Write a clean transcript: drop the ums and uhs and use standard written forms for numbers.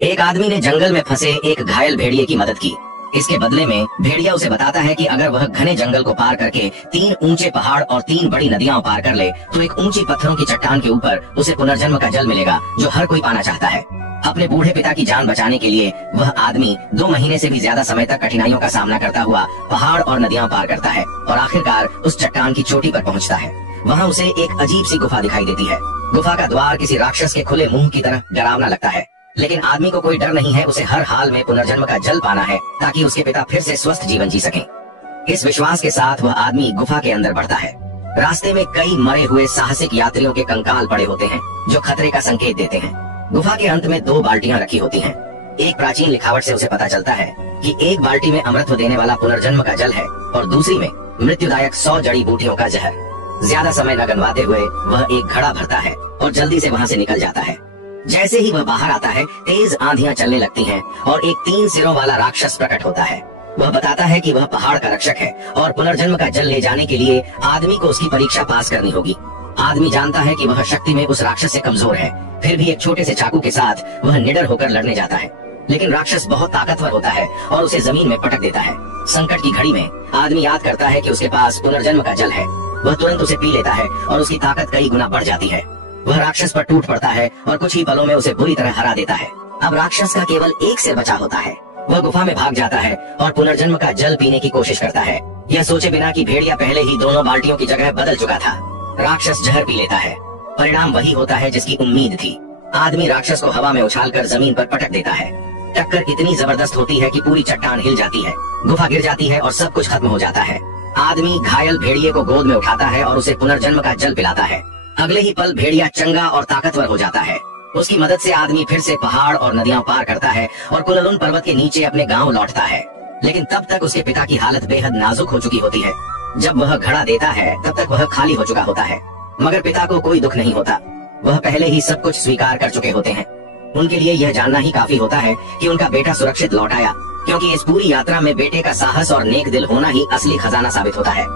एक आदमी ने जंगल में फंसे एक घायल भेड़िए की मदद की। इसके बदले में भेड़िया उसे बताता है कि अगर वह घने जंगल को पार करके 3 ऊंचे पहाड़ और 3 बड़ी नदियां पार कर ले तो एक ऊंची पत्थरों की चट्टान के ऊपर उसे पुनर्जन्म का जल मिलेगा जो हर कोई पाना चाहता है। अपने बूढ़े पिता की जान बचाने के लिए वह आदमी 2 महीने से भी ज्यादा समय तक कठिनाइयों का सामना करता हुआ पहाड़ और नदियां पार करता है और आखिरकार उस चट्टान की चोटी पर पहुंचता है। वहां उसे एक अजीब सी गुफा दिखाई देती है। गुफा का द्वार किसी राक्षस के खुले मुंह की तरह डरावना लगता है, लेकिन आदमी को कोई डर नहीं है। उसे हर हाल में पुनर्जन्म का जल पाना है ताकि उसके पिता फिर से स्वस्थ जीवन जी सकें। इस विश्वास के साथ वह आदमी गुफा के अंदर बढ़ता है। रास्ते में कई मरे हुए साहसिक यात्रियों के कंकाल पड़े होते हैं जो खतरे का संकेत देते हैं। गुफा के अंत में 2 बाल्टियां रखी होती हैं। एक प्राचीन लिखावट से उसे पता चलता है कि एक बाल्टी में अमृत देने वाला पुनर्जन्म का जल है और दूसरी में मृत्युदायक 100 जड़ी बूटियों का जहर। ज्यादा समय न गनवाते हुए वह एक घड़ा भरता है और जल्दी से वहाँ से निकल जाता है। जैसे ही वह बाहर आता है तेज आंधियां चलने लगती हैं और एक 3 सिरों वाला राक्षस प्रकट होता है। वह बताता है कि वह पहाड़ का रक्षक है और पुनर्जन्म का जल ले जाने के लिए आदमी को उसकी परीक्षा पास करनी होगी। आदमी जानता है कि वह शक्ति में उस राक्षस से कमजोर है, फिर भी एक छोटे से चाकू के साथ वह निडर होकर लड़ने जाता है। लेकिन राक्षस बहुत ताकतवर होता है और उसे जमीन में पटक देता है। संकट की घड़ी में आदमी याद करता है कि उसके पास पुनर्जन्म का जल है। वह तुरंत उसे पी लेता है और उसकी ताकत कई गुना बढ़ जाती है। वह राक्षस पर टूट पड़ता है और कुछ ही पलों में उसे बुरी तरह हरा देता है। अब राक्षस का केवल एक सिर बचा होता है। वह गुफा में भाग जाता है और पुनर्जन्म का जल पीने की कोशिश करता है, यह सोचे बिना कि भेड़िया पहले ही दोनों बाल्टियों की जगह बदल चुका था। राक्षस जहर पी लेता है। परिणाम वही होता है जिसकी उम्मीद थी। आदमी राक्षस को हवा में उछालकर जमीन पर पटक देता है। टक्कर इतनी जबरदस्त होती है कि पूरी चट्टान हिल जाती है, गुफा गिर जाती है और सब कुछ खत्म हो जाता है। आदमी घायल भेड़िए को गोद में उठाता है और उसे पुनर्जन्म का जल पिलाता है। अगले ही पल भेड़िया चंगा और ताकतवर हो जाता है। उसकी मदद से आदमी फिर से पहाड़ और नदियां पार करता है और कुनलुन पर्वत के नीचे अपने गांव लौटता है। लेकिन तब तक उसके पिता की हालत बेहद नाजुक हो चुकी होती है। जब वह घड़ा देता है तब तक वह खाली हो चुका होता है, मगर पिता को कोई दुख नहीं होता। वह पहले ही सब कुछ स्वीकार कर चुके होते हैं। उनके लिए यह जानना ही काफी होता है कि उनका बेटा सुरक्षित लौट आया, क्योंकि इस पूरी यात्रा में बेटे का साहस और नेक दिल होना ही असली खजाना साबित होता है।